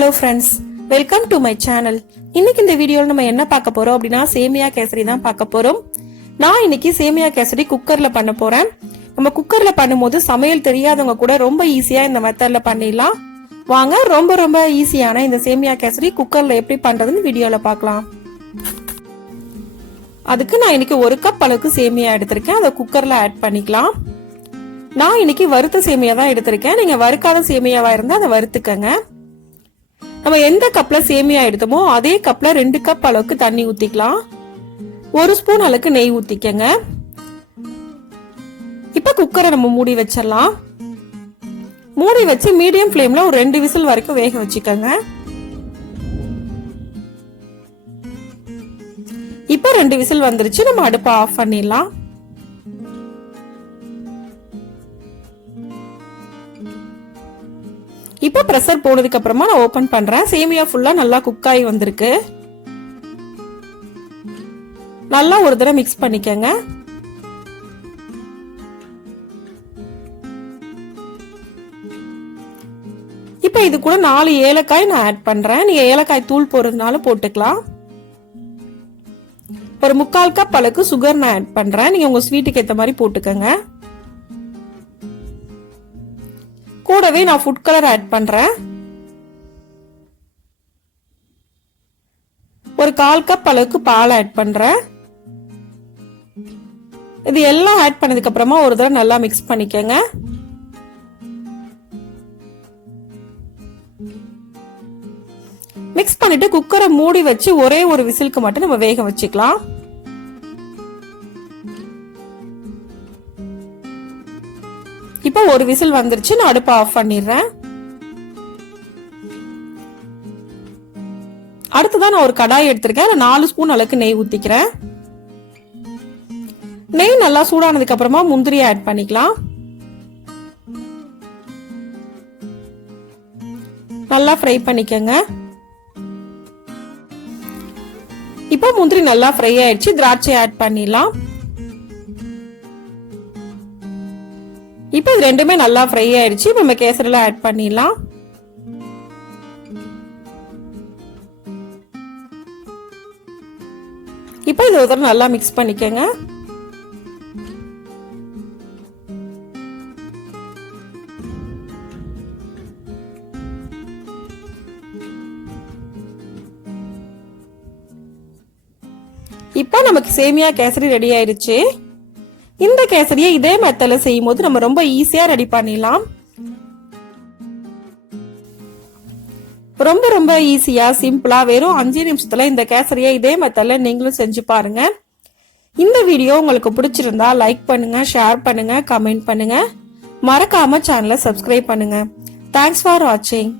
Hello friends, welcome to my channel. இன்னைக்கு இந்த வீடியோல நம்ம என்ன பார்க்க போறோம் அப்படினா சேமியா கேசரி தான் பார்க்க போறோம். நான் இன்னைக்கு சேமியா கேசரி குக்கர்ல பண்ண போறேன். நம்ம குக்கர்ல பண்ணும்போது சமையல் தெரியாதவங்க கூட ரொம்ப ஈஸியா இந்த மெத்தட்ல பண்ணிடலாம். வாங்க ரொம்ப ஈஸியான இந்த சேமியா கேசரி குக்கர்ல எப்படி பண்றதுன்னு வீடியோல பார்க்கலாம். அதுக்கு நான் இன்னைக்கு 1 கப் அளவுக்கு சேமியா எடுத்திருக்கேன். அதை குக்கர்ல ஆட் பண்ணிக்கலாம். நான் இன்னைக்கு வறுத்த சேமியா தான் எடுத்திருக்கேன். நீங்க வறுக்காத சேமியாவா இருந்தா அதை வறுத்துக்கங்க. நம்ம எந்த கப்ல சேமியா எடுத்தோமோ அதே கப்ல 2 கப் அளவுக்கு தண்ணி ஊத்திக்கலாம். 1 ஸ்பூன் அளவுக்கு நெய் ஊத்திக்கங்க. இப்ப குக்கரை நம்ம மூடி வச்சிடலாம். மூடி வச்சு மீடியம் ஃப்ளேம்ல ஒரு 2 விசில் வரைக்கும் வேக வச்சுக்கோங்க. இப்ப 2 விசில் வந்துருச்சு. நம்ம அடுப்பை ஆஃப் பண்ணிடலாம். இப்ப பிரஷர் போனதுக்கு அப்புறமா நான் ஓபன் பண்றேன். சேமியா ஃபுல்லா நல்லா குக் ஆகி வந்திருக்கு. நல்லா ஒரு தடவை மிக்ஸ் பண்ணிக்கங்க. இப்ப இது கூட 4 ஏலக்காய் நான் ஆட் பண்றேன். நீங்க ஏலக்காய் தூள் போடுறதுனால போட்டுக்கலாம். ஒரு 3/4 கப் அளவுக்கு சுகர் நான் ஆட் பண்றேன். நீங்க உங்க ஸ்வீட்டுக்கு ஏத்த மாதிரி போட்டுக்கங்க. கூடவே நான் ஃபுட் கலர் ஆட் பண்றேன். ஒரு 1/4 கப் அளவுக்கு பால் ஆட் பண்றேன். இது எல்லாம் ஆட் பண்ணதுக்கு அப்புறமா ஒரு தடவை நல்லா மிக்ஸ் பண்ணிக்கங்க. மிக்ஸ் பண்ணிட்டு குக்கரை மூடி வச்சு ஒரே ஒரு விசிலுக்கு மட்டும் நம்ம வேக வச்சுக்கலாம். இப்ப ஒரு விசில் வந்துருச்சு. நான் அடுப்பை ஆஃப் பண்ணிடுறேன். அடுத்ததான் நான் ஒரு கடாய் எடுத்திருக்கேன். 4 ஸ்பூன் அளவுக்கு நெய் ஊத்திக்கிறேன். நெய் நல்லா சூடானதுக்கு அப்புறமா முந்திரி ஆட் பண்ணிக்கலாம். நல்லா ஃப்ரை பண்ணிக்கங்க. இப்ப முந்திரி நல்லா ஃப்ரை ஆயிடுச்சு. திராட்சை ஆட் பண்ணிடலாம். இப்ப இது ரெண்டுமே நல்லா ஃப்ரை ஆயிடுச்சு. நம்ம கேசரில ஆட் பண்ணிடலாம். இப்ப இது ஒரு நல்லா மிக்ஸ் பண்ணிக்கங்க. இப்ப நமக்கு சேமியா கேசரி ரெடி ஆயிடுச்சு. இந்த கேசரியை இதே மெத்தட்ல செய்யும் போது நம்ம ரொம்ப ஈஸியா ரெடி பண்ணிடலாம். ரொம்ப ஈஸியா சிம்பிளா வெறும் 5 நிமிஷத்துல இந்த கேசரியை இதே மெத்தட்ல நீங்களும் செஞ்சு பாருங்க. இந்த வீடியோ உங்களுக்கு பிடிச்சிருந்தா லைக் பண்ணுங்க, ஷேர் பண்ணுங்க, கமெண்ட் பண்ணுங்க. மறக்காம சேனலை சப்ஸ்கிரைப் பண்ணுங்க. தேங்க்ஸ் ஃபார் வாட்சிங்.